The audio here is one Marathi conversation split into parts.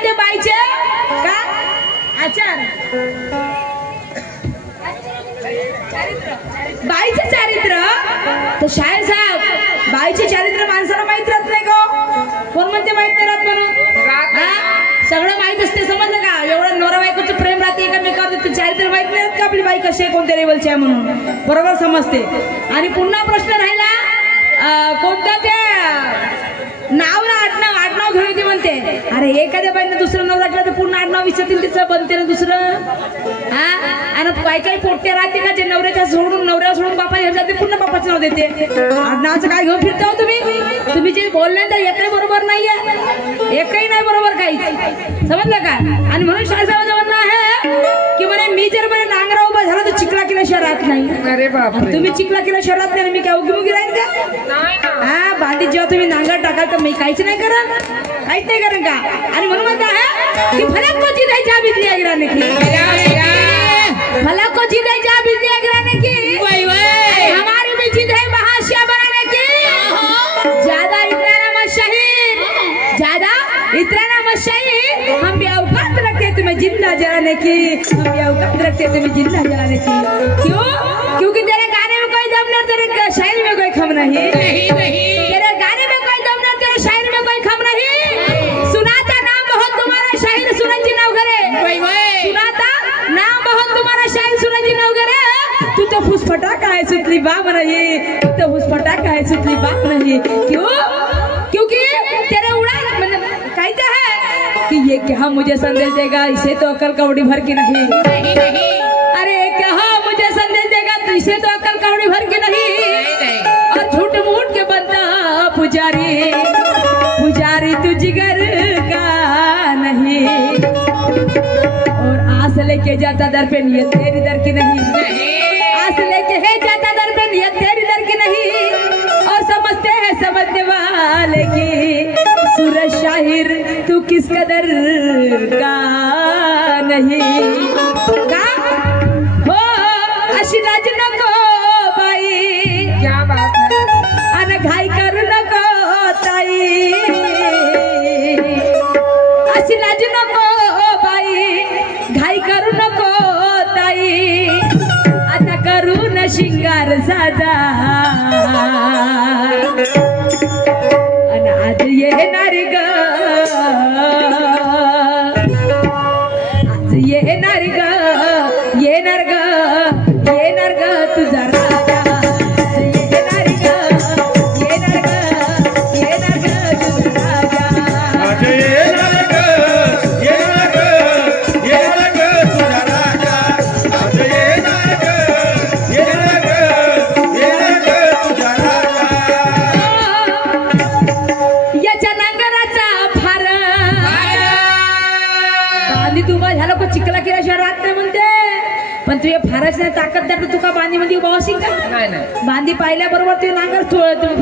म्हणते बाईचे का आचार बाईचे चारित्र तर शायर साहेब बाईचे चारित्र माणसाला माहित राहत नाही का कोण म्हणते माहित नाही राहत म्हणून सगळं माहित असते समजलं का एवढं नवरा बायकोचं प्रेम राहते एकामेकावर ते चारित्र माहित नाही का आपली बाई कशी आहे कोणत्या लेवलची आहे म्हणून बरोबर समजते आणि पुन्हा प्रश्न राहिला कोणत्या ते नाव ना आडनाव घेऊन येते म्हणते अरे एखाद्या बाईनं दुसरं नाव राखलं तर पुन्हा आडनाव विचारतील तिचं बनते ना दुसरं हा आणि काही पोट्टे राहते का जे नवऱ्याच्या सोडून बापा घेऊन जाते पुन्हा बापाचं नाव देते आडनावाचं काय घेऊन फिरता हो तुम्ही जे बोलले तर एकही बरोबर नाहीये एकही नाही बरोबर काही समजलं का आणि म्हणून शाळेचं म्हणणं आहे की म्हणे मी जर म्हणे नांगरा उभा झाला तर चिखला केल्याशिवाय राहत नाही अरे बाप तुम्ही चिखला केल्याशिवाय राहत नाही मी काय उगी राहील का हा बांधीत जेव्हा तुम्ही नांगर टाकाल तर मी काहीच नाही करा काहीच नाही करेन का आणि म्हणून म्हणता है कि फलक को जीत है जा बिजली गिराने की फलक को जीत है जा बिजली गिराने की हमारी भी जीत है महाशिया बनाने की ज्यादा इतराना मत शहीद ज्यादा इतराना मत शहीद हम भी औकात रखते तुम्हें जिंदा जलाने की हम भी औकात रखते तुम्हें जिंदा जलाने की क्यों क्योंकि तेरे गाने में कोई दम नहीं तेरे शायरी में कोई खम नहीं तेरे गाने में कोई दम नहीं तेरे शायरी में कोई खम नहीं सुनाता नाम बहुत तुम्हारा शायर सूरज जी नवघरे सुनाता नाम बहुत तुम्हारा शायर सूरज जी नवघरे तू तो फुसफटाका है सुतली बाप नहीं तू तो फुसफटाका है सुतली बाप नहीं क्यों क्योंकि तेरे उड़ा मतलब कहते हैं कि ये क्या मुझे संदेश देगा इसे तो अकल कौड़ी भर की नहीं अरे क्या मुझे संदेश देगा तो इसे तो अकल कौड़ी भर की नहीं और झूठ मूठ के बनता पुजारी तू जिगर का नहीं और आस लेके जाता दर पे नियत तेरी दर की नहीं आस लेके है जाता दर पे नियत तेरी दर की नहीं और समझते हैं समझने वाले की सूरज शाहिर तू किस कदर का नहीं का हो अशिराज नको बाई क्या बात है अन घाई करू नको ताई अशिराज नको बाई घाई करू नको ताई आता करू न शिंगार साजा अन आज येणार ग आज येणार ग येणार ग येणार ग तुझा राजा येणार ग येणार ग येणार ग तुझा राजा आज येणार ग येणार ग येणार ग तुझा राजा आज येणार ग येणार ग येणार ग तुझा राजा याच्या नांगराचा फार बांधी तू उभा झाला को चिखला केल्याशिवाय राहत नाही म्हणते पण तू हे फारच नाही ताकद दाट तू का बांधी मध्ये उभा असेल का नाही बांधी पाहिल्याबरोबर ते नांगर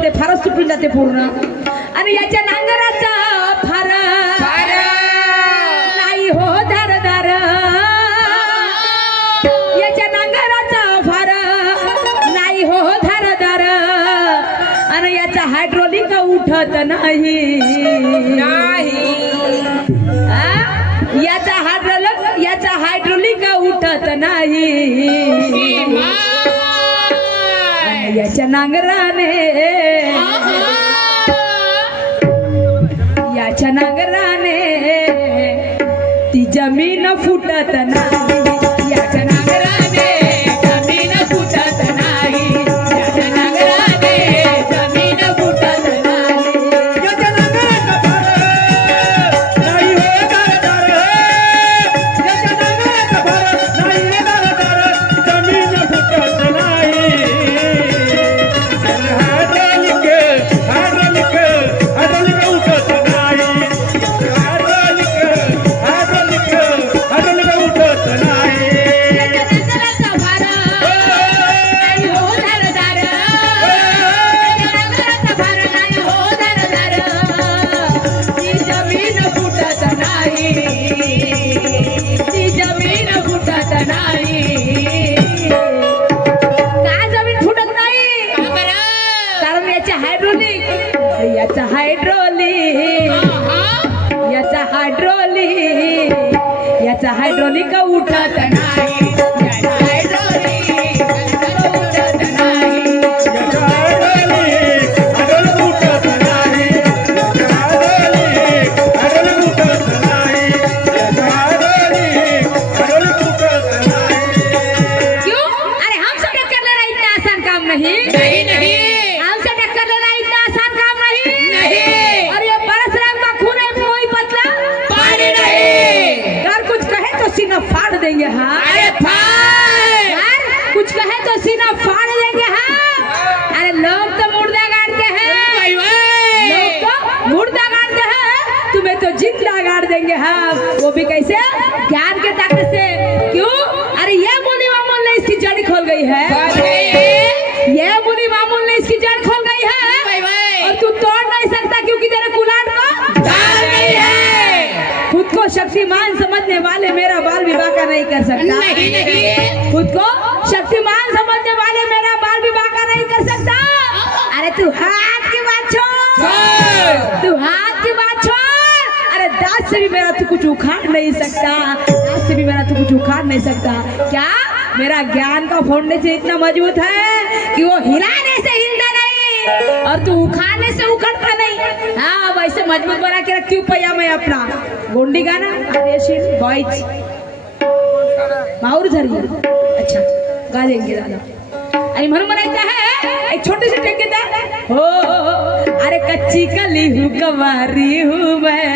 ते फारच तुटून जाते पूर्ण आणि याच्या नांगराचा फार नाही हो धार धार याच्या नांगराचा फार नाही हो धार धार आणि याचा हायड्रोलिक उठत नाही याचा हायड्रोलिक उठत नाही याच्या नांगराने ती जमीन फुटत नाही याच्या नांगराने जमीन फुटत नाही याच्या नांगराने जमीन फुटत नाही याच्या नांगराचा फार नाही हो दारदार याच्या नांगराचा फार नाही हो दारदार जमीन फुटत नाही हायड्रोलिक उठत नाही हायड्रोलिक उठत नाही डोली याचा हायड्रोलिक उठत नाही याचा हायड्रोलिक उठत नाही क्यों? अरे हमसे टक्कर लेना इतना आसान काम नहीं हमसे टक्कर लेना इतना आसान काम नहीं और ये परशुराम का खून है कोई पतला पानी नहीं यार कुछ कहे तो सीना फाड़ देंगे हाँ यार कुछ कहे तो सीना फाड़ देंगे हाँ अरे लोग तो मुर्दा गाड़ते हैं लोग तो मुर्दा गाड़ते हैं तुम्हें तो जिंदा गाड़ देंगे हाँ वो भी कैसे ज्ञान के ताकत से क्यों? अरे ये मुनि मामूल ने इसकी जड़ खोल गई है ये मुनि मामूल ने इसकी जड़ खोल गई है और तू तोड़ नहीं सकता क्योंकि तेरे कुलाट को दाल नहीं है खुद को शक्तिमान समझने वाले मेरा बाल विवाह का नहीं कर सकता खुद को शक्तिमान समझने वाले मेरा बाल विवाह का नहीं कर सकता अरे तू हाथ की बात छोड़ तू हाथ की बात छोड़ अरे दांत से भी मेरा तू कुछ उखाड़ नहीं सकता दांत से भी मेरा तू कुछ उखाड़ नहीं सकता क्या मेरा ज्ञान का फाउंडेशन इतना मजबूत है कि वो हिलाने से हिलता नहीं और तू उखाड़ने से उखड़ता नहीं हाँ वैसे मजबूत बना के रखती हूँ पैया मैं अपना गोंडी गाना बॉयज माहौर झरी अच्छा गा देंगे दादा आणि म्हणून म्हणायचं आहे एक छोटी सी ठेकेदार हो अरे कच्ची कली हूँ कवारी हूँ मैं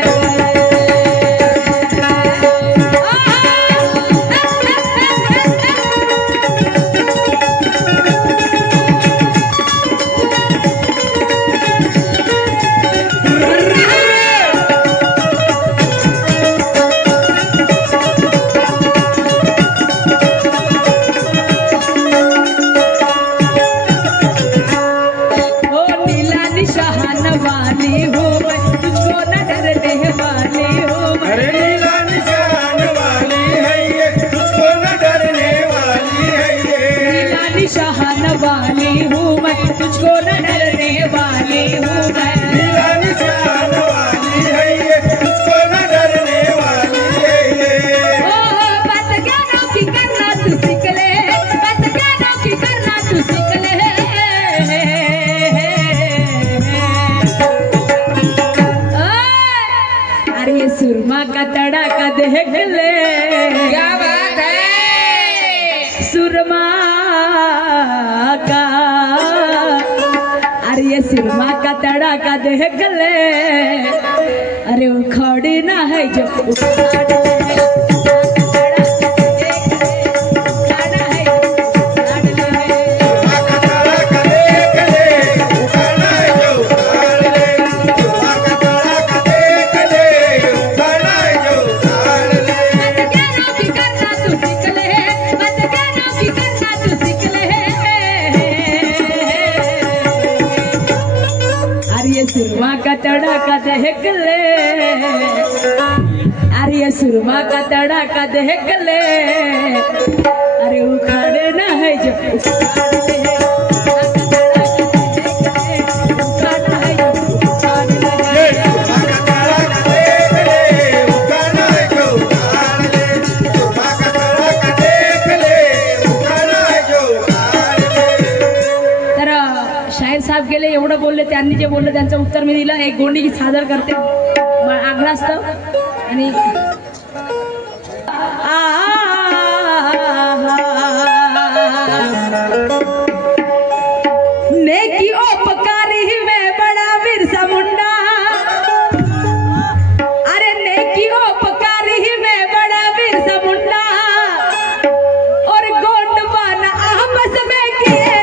तुझको न डरने वाली हूँ मैं निशान वाली है ये तुझको न डरने वाली है ये बात ज्ञानों की करना तू सीख ले बात ज्ञानों की करना तू सीख ले अरे ये सुरमा का तड़ाका देख ले क्या बात है सुरमा का अरे ये सुरमा का तड़ाका देख ले अरे उखड़ी ना है जो उखाड़ ले सुरमा का तड़ाका देख ले अरे सुरमा का तड़ाका देख ले अरे उखाड़े ना है जो उखाड़ ले साहेब गेले एवढं बोलले त्यांनी जे बोलले त्यांचं उत्तर मी दिलं एक गोंडी सादर करते आग्रास्त आणि नेकी उपकारी में बड़ा बिरसा मुंडा अरे नेकी उपकारी में बड़ा बिरसा मुंडा और गोंड बना आपस में किए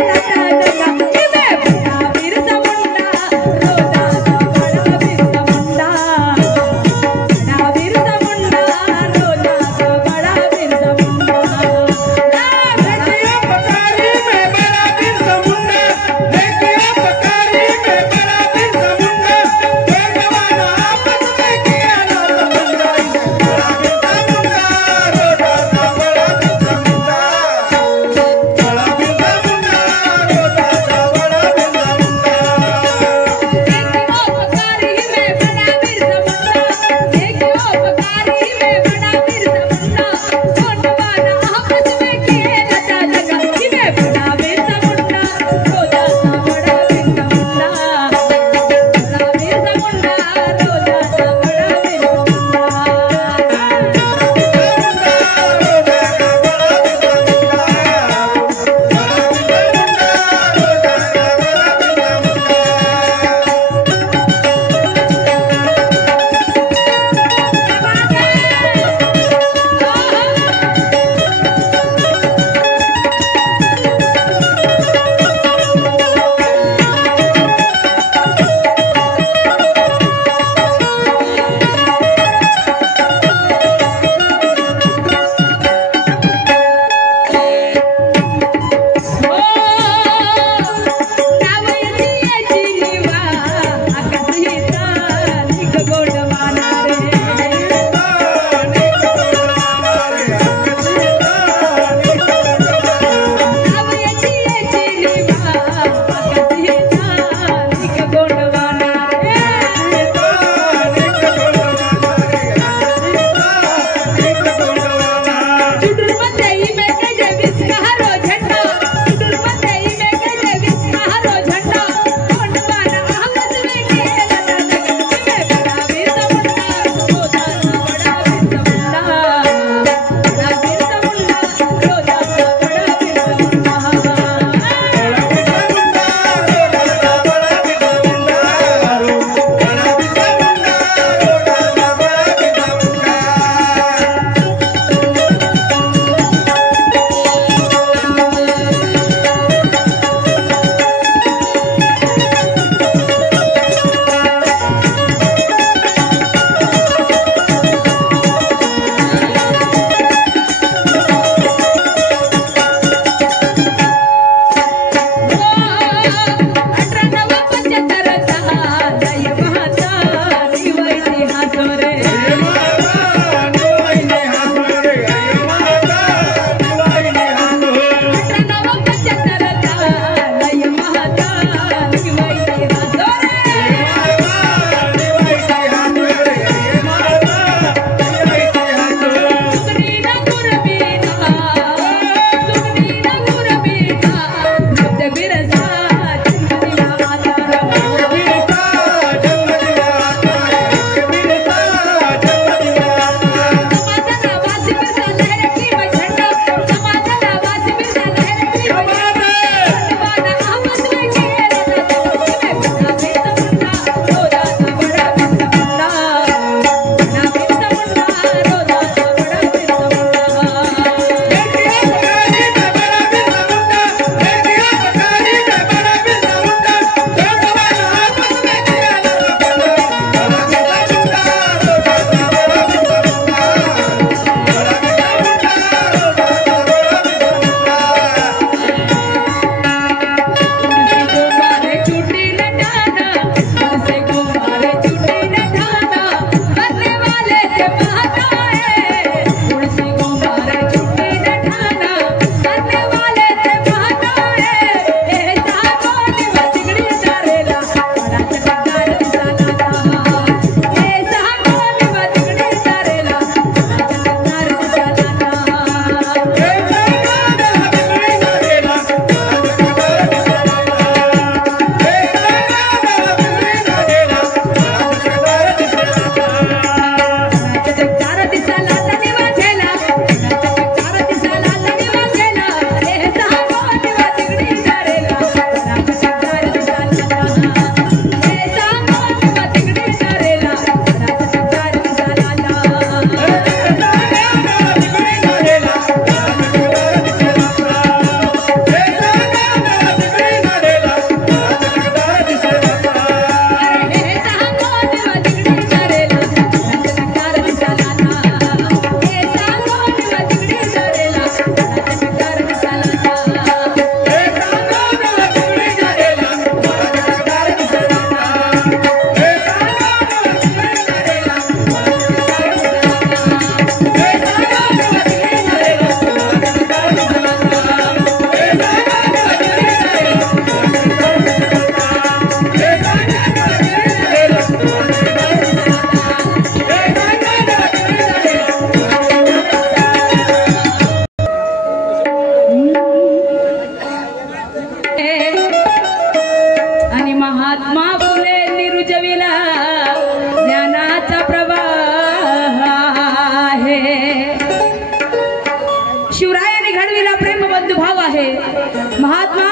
आहे. महात्मा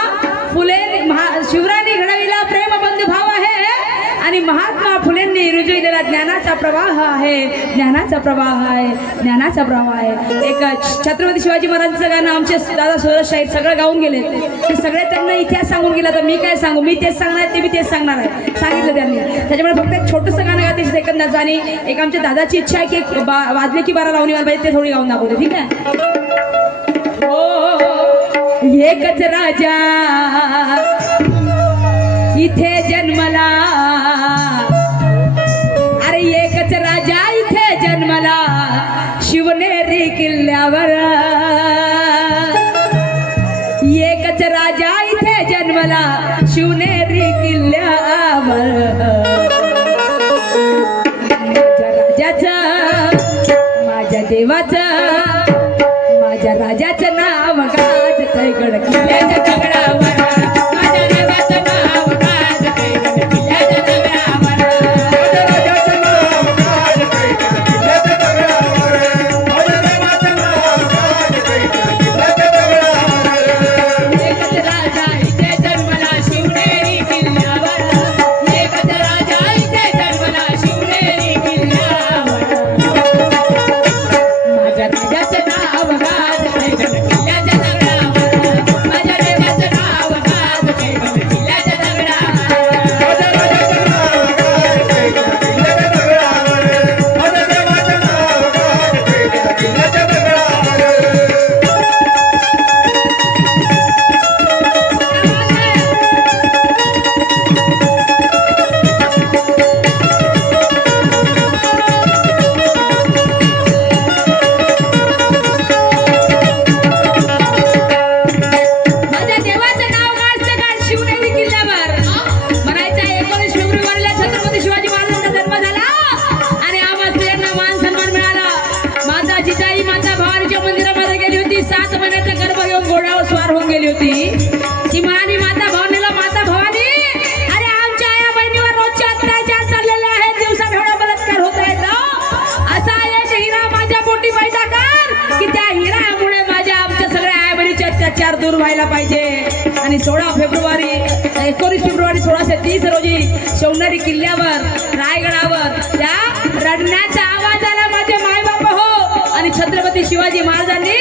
फुले शिवरायांनी घडविलेला प्रेम बंधुभाव आहे आणि महात्मा फुलेंनी रुजविलेला ज्ञानाचा प्रवाह आहे. ज्ञानाचा प्रवाह आहे. ज्ञानाचा प्रवाह आहे. एक छत्रपती शिवाजी महाराजांचं गाणं आमचे दादा सुरज शाहीर सगळं गाऊन गेले. ते सगळे त्यांना इतिहास सांगून गेला. तर मी काय सांगू, मी तेच सांगणार, ते मी तेच सांगणार आहे, सांगितलं त्यांनी. त्याच्यामुळे फक्त एक छोटंसं गाणं गाते सेकंदाचं. आणि एक आमच्या दादाची इच्छा आहे की एक वाजले की बारा लावणी वाला पाहिजे, ते थोडी गाऊन दाखवते. ठीक आहे. एकच राजा इथे जन्मला, अरे एकच राजा इथे जन्मला शिवनेरी किल्ल्यावर. एकच राजा इथे जन्मला शिवनेरी किल्ल्यावर. माझ्या राजाचं, माझ्या देवाचं, माझ्या राजाचं नाव गाजतंय गड किल्ल्याच्या दगडावर. माझ्या देवाचं नाव गाजतंय गड किल्ल्याच्या दगडावर. माझ्या राजाचं नाव गाजतंय गड किल्ल्याच्या दगडावर. माझ्या देवाचं नाव गाजतंय गड किल्ल्याच्या दगडावर. एकच राजा इथे जन्मला शिवनेरी किल्ल्यावर. एकच राजा इथे जन्मला शिवनेरी किल्ल्यावर. माझ्या राजाचं नाव गाजतंय गड किल्ल्याच्या दगडावर. माझ्या देवाचं नाव गाजतंय गड किल्ल्याच्या दगडावर. माझ्या राजाचं नाव गाजतंय गड किल्ल्याच्या दगडावर. माझ्या देवाचं नाव गाजतंय गड किल्ल्याच्या दगडावर. माझ्या देवाचं नाव गाजतं गड शिवनेरी किल्ल्यावर. म्हणायचं 19 फेब्रुवारीला छत्रपती शिवाजी महाराजांचा जन्म झाला आणि आम्हा स्त्रियांना मान सन्मान मिळाला. माता जिजाई माता भवानीच्या मंदिरामध्ये गेली होती. 7 महिन्याचा गर्भ घेऊन घोड्यावर स्वार होऊन गेली होती. ती म्हणाली माता भवानीला, माता भवानी, अरे आमच्या आया बहिणीवर रोजचे अत्याचार चाललेले आहेत, दिवसा ढवळा बलात्कार होत आहेत. असा एक हिरा माझ्या पोटी पैदा कर की त्या हिरामुळे माझ्या आमच्या सगळ्या आया बहिणीचे अत्याचार दूर व्हायला पाहिजे. आणि 19 फेब्रुवारी 1630 रोजी शिवनेरी किल्ल्यावर रायगडावर त्या रडण्याच्या आवाजाला माझे मायबाप हो आणि छत्रपती शिवाजी महाराजांनी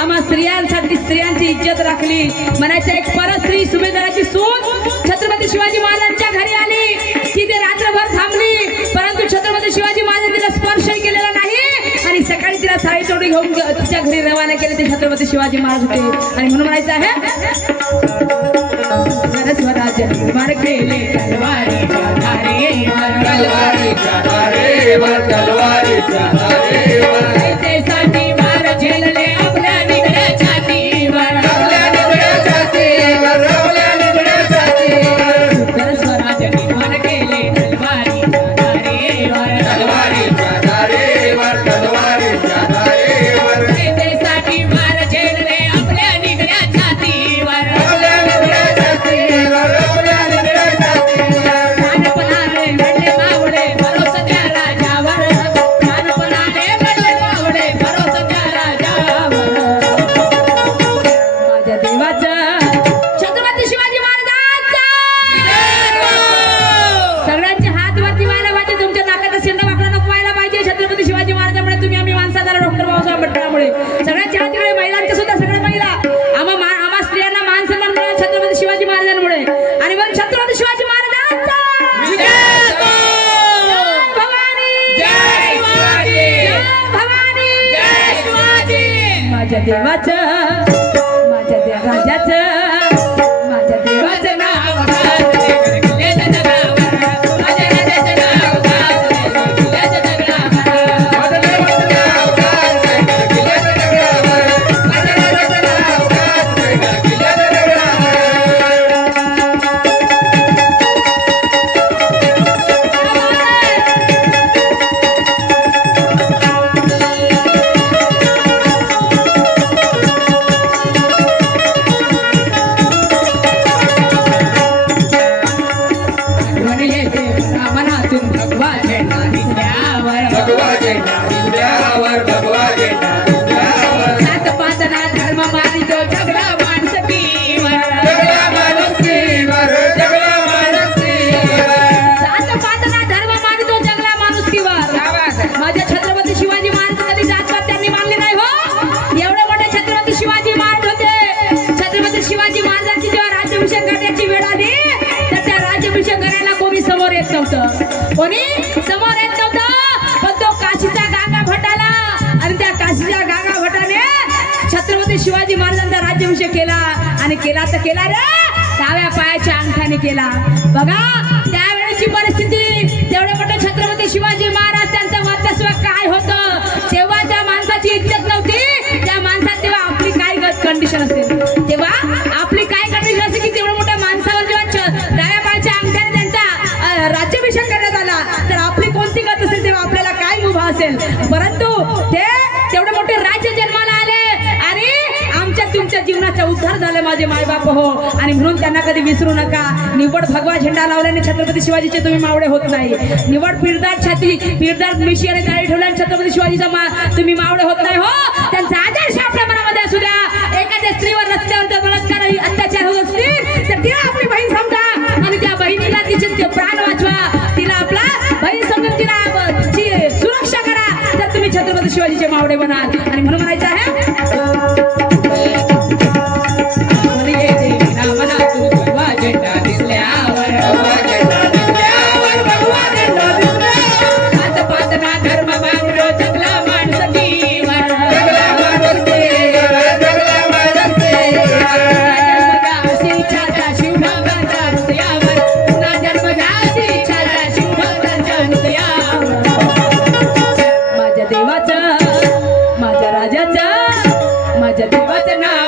आम्हा स्त्रियांसाठी स्त्रियांची इज्जत राखली. म्हणायचं एक परस्त्री सुभेदाराची सून छत्रपती शिवाजी महाराजांच्या घरी आली. ती ते रात्रभर थांबली, परंतु छत्रपती शिवाजी महाराजांनी तिला स्पर्शही केलेला नाही आणि सकाळी तिला साडी चोडी घेऊन तिच्या घरी रवाना केले. ते छत्रपती शिवाजी महाराज होते. आणि म्हणून म्हणायचं आहे स्वराज्य निर्माण केले तलवारीच्या धारेवर. तलवारीच्या धारेवर. तलवारीच्या धारेवर. त्यासाठी मार झेलले आपल्या निगड्या छातीवर. आपल्या निगड्या छातीवर. आपल्या निगड्या छातीवर. सुंदर स्वराज्य निर्माण केले तलवारीच्या धारेवर. तलवारीच्या धारेवर. तलवारीच्या धारेवर. त्यासाठी मार झेलले आपल्या निगड्या छातीवर. आपल्या निगड्या छातीवर. आपल्या निगड्या छातीवर. प्राणपणाने लढले मावळे भरोसा त्या राजावर. प्राणपणाने लढले मावळे भरोसा त्या राजावर. माझ्या देवाचं छत्रपती शिवाजी महाराजांचं सगळ्यांचे हात वरती व्हायला पाहिजे. तुमच्या नाकाचा शेंडा वाकडा नको व्हायला पाहिजे. छत्रपती शिवाजी महाराजांमुळे तुम्ही आम्ही माणसाला डॉक्टर बाबासाहेब आंबेडकरांमुळे सगळ्यांचे हात तिकडे महिलांचे सुद्धा सगळ्या महिला आम्हा स्त्रियांना मान सन्मान मिळाला छत्रपती शिवाजी महाराजांमुळे. आणि मग छत्रपती शिवाजी महाराजांचा भवानी जय भवानी जय. माझ्या देवाचं माझ्या राजाचं माझ्या देवाचं नाव गाजतंय गड किल्ल्याच्या दगडावर. माझ्या राजाचं नाव गाजतंय गड किल्ल्याच्या दगडावर. माझ्या देवाचं नाव गाजतंय गड किल्ल्याच्या दगडावर. माझ्या राजाचं नाव गाजतंय गड किल्ल्याच्या दगडावर. सात पातना धर्म मानितो झगडा माणसकी केला आणि केला तर केला रे डाव्या पायाच्या अंगठ्याने केला. बघा त्यावेळेची परिस्थिती, तेवढे मोठे छत्रपती शिवाजी महाराज त्यांचं वर्चस्व काय होतं, तेव्हा त्या माणसाची इज्जत नव्हती. त्या माणसात तेव्हा आपली काय कंडिशन असेल, तेव्हा आपली काय कंडिशन असेल की तेवढ्या मोठ्या माणसावर जेव्हा डाव्या पायाच्या अंगठ्याने त्यांचा राज्याभिषेक करण्यात आला तर आपली कोणती गत असेल, तेव्हा आपल्याला काय मुभा असेल. परंतु ते तेवढे मोठे राज्य जन्माला आले आणि आमच्या तुमच्या जीवनाचा उद्धार झाला माझे मायबाप हो. आणि म्हणून त्यांना कधी विसरू नका. निवड भगवा झेंडा लावल्याने छत्रपती शिवाजीचे तुम्ही मावळे होत नाही. निवड पिरदार छाती, पिरदार मिशी आणि दाढी ठेवल्याने छत्रपती शिवाजीचा तुम्ही मावळे होत नाही हो. त्यांचा आदर्श आपल्या मनामध्ये असू द्या. एखाद्या स्त्रीवर रस्त्यावर जर बलात्कार अत्याचार होत असतील तर तिला आपली बहीण समजा आणि त्या बहिणीला तिचे प्राण वाचवा. तिला आपला बहीण समजून तिला सुरक्षा करा, तर तुम्ही छत्रपती शिवाजीचे मावळे बनाल. आणि म्हणून म्हणायचं आहे माझ्या देवाचं माझ्या राजाचं माझ्या देवाचं नाव